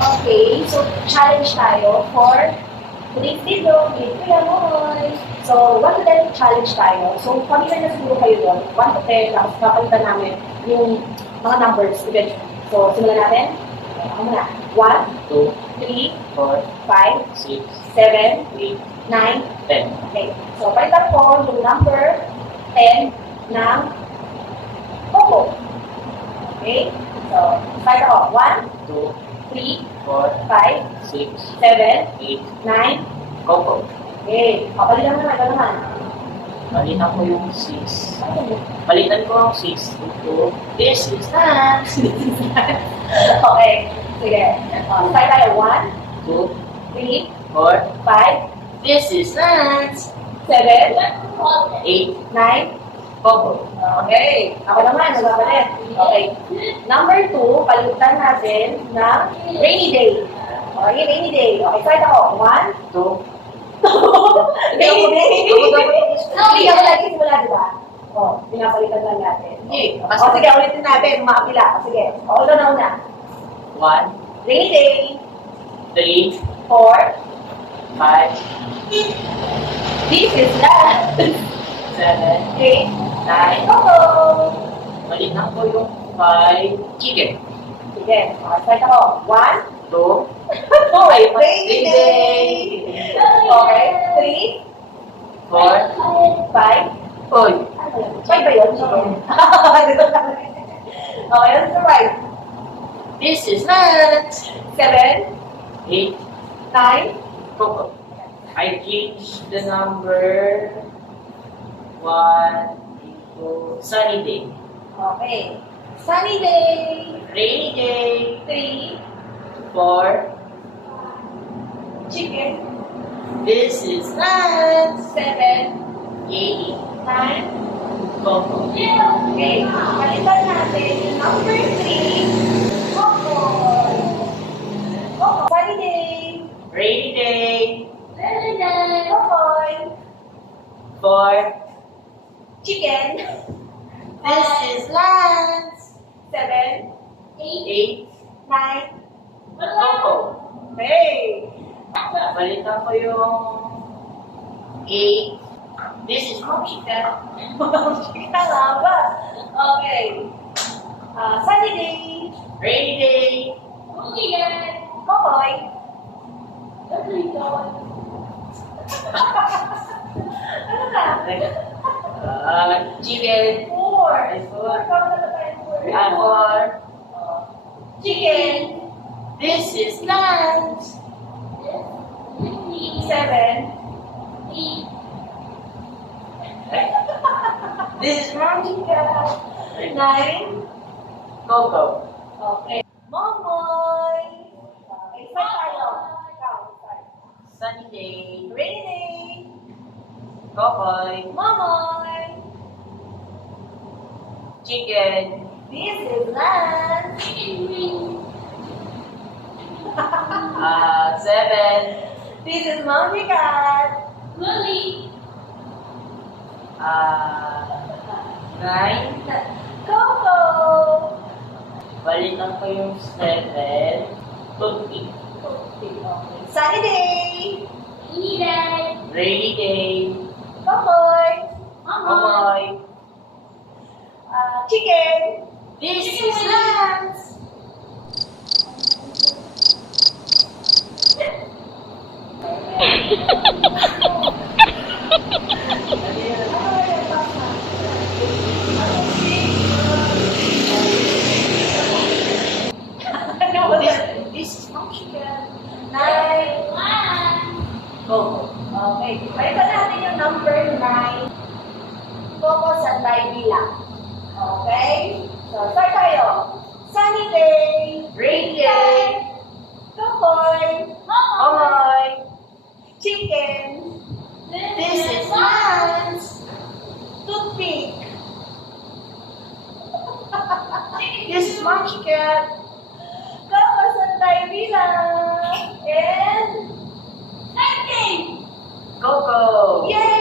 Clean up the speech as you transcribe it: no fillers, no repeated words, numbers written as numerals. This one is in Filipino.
Okay, so challenge tayo for today's video with Kuya Moy. So, 1 to 10 challenge tayo. So, familiar na siguro kayo doon. 1 to 10, tapos papalitan namin yung mga numbers eventually. So, simulan natin. Ako muna. 1, 2, 3, 4, 5, 6, 7, 8, 9, 10. okay. So, palitan ko yung number 10 ng Coco. Okay? So, start ako. 1, 2, 3, 4, 5, 6, 7, 8, 9. Coco. Okay. Kapalitan naman. Ito naman. Palitan ko yung 6. Palitan ko ang 6 into this is that. Okay. Sige. Start tayo. 1, 2, 3, 4, 5, this is that. 7, 8, 9. Coco. Okay. Ako naman. Magpapalit. Okay. Number 2, palitan natin ng rainy day. Okay, rainy day. Okay, start ako. 1, 2, rainy day. Ako Hindi ako lagi simula, di ba? O, pinapalitan lang natin. Hindi. O, sige, ulitin natin. Makapila. O, sige. O, ulo na una. 1, Rainy day. 3, 4. 5, This is that. 7, 8. 9. Hello. Palitan ko yung 5, chicken. Sige. O, start ako. 1. 2, Ay, rainy day. Okay. 3. 4, 5. Oy. Five ba yun? Okay, let's survive. This is nuts. 7, 8, 9. Coco. I changed the number 1 into sunny day. Okay. Sunny day. Rainy day. 3. 4. Chicken. This is nuts. 7, 8, 9. Coco. Okay. Palitan natin yung number 3. Coco. Coco. Sunny day. Rainy day. Coco. 4. Chicken. This is nuts. 7, 8, 9. Coco. Okay. Palitan ko yung 8. This is chicken. Chicken nga ba? Okay. Sunny day. Rainy day. Kokoy. Ano ka? Chicken. 4. Ay, 4. Ikaw na ba tayo 4. Chicken. This is lunch. 7. This is monkey cat. 9. Coco. Okay. Momoy. Okay, start tayo. Ikaw, start. Sunny day. Rainy day. Cocoy. Momoy. Chicken. This is lunch. 7. This is Mommy Cat. 9. Coco. Balikan ko yung 7. Cookie. Sunny day. Rainy day. Cocoy. Cocoy. Chicken. This is lunch. This is monkey cat. 9. Coco. Okay. Palitan natin yung number 9. Coco sa tayo bilang. Okay? So, start tayo. Sunny day. Rainy day. Cocoy. Cocoy. Chicken. This is lunch. Toothpick. This is monkey cat. Coco sa tayo bilang. And Coco. yay!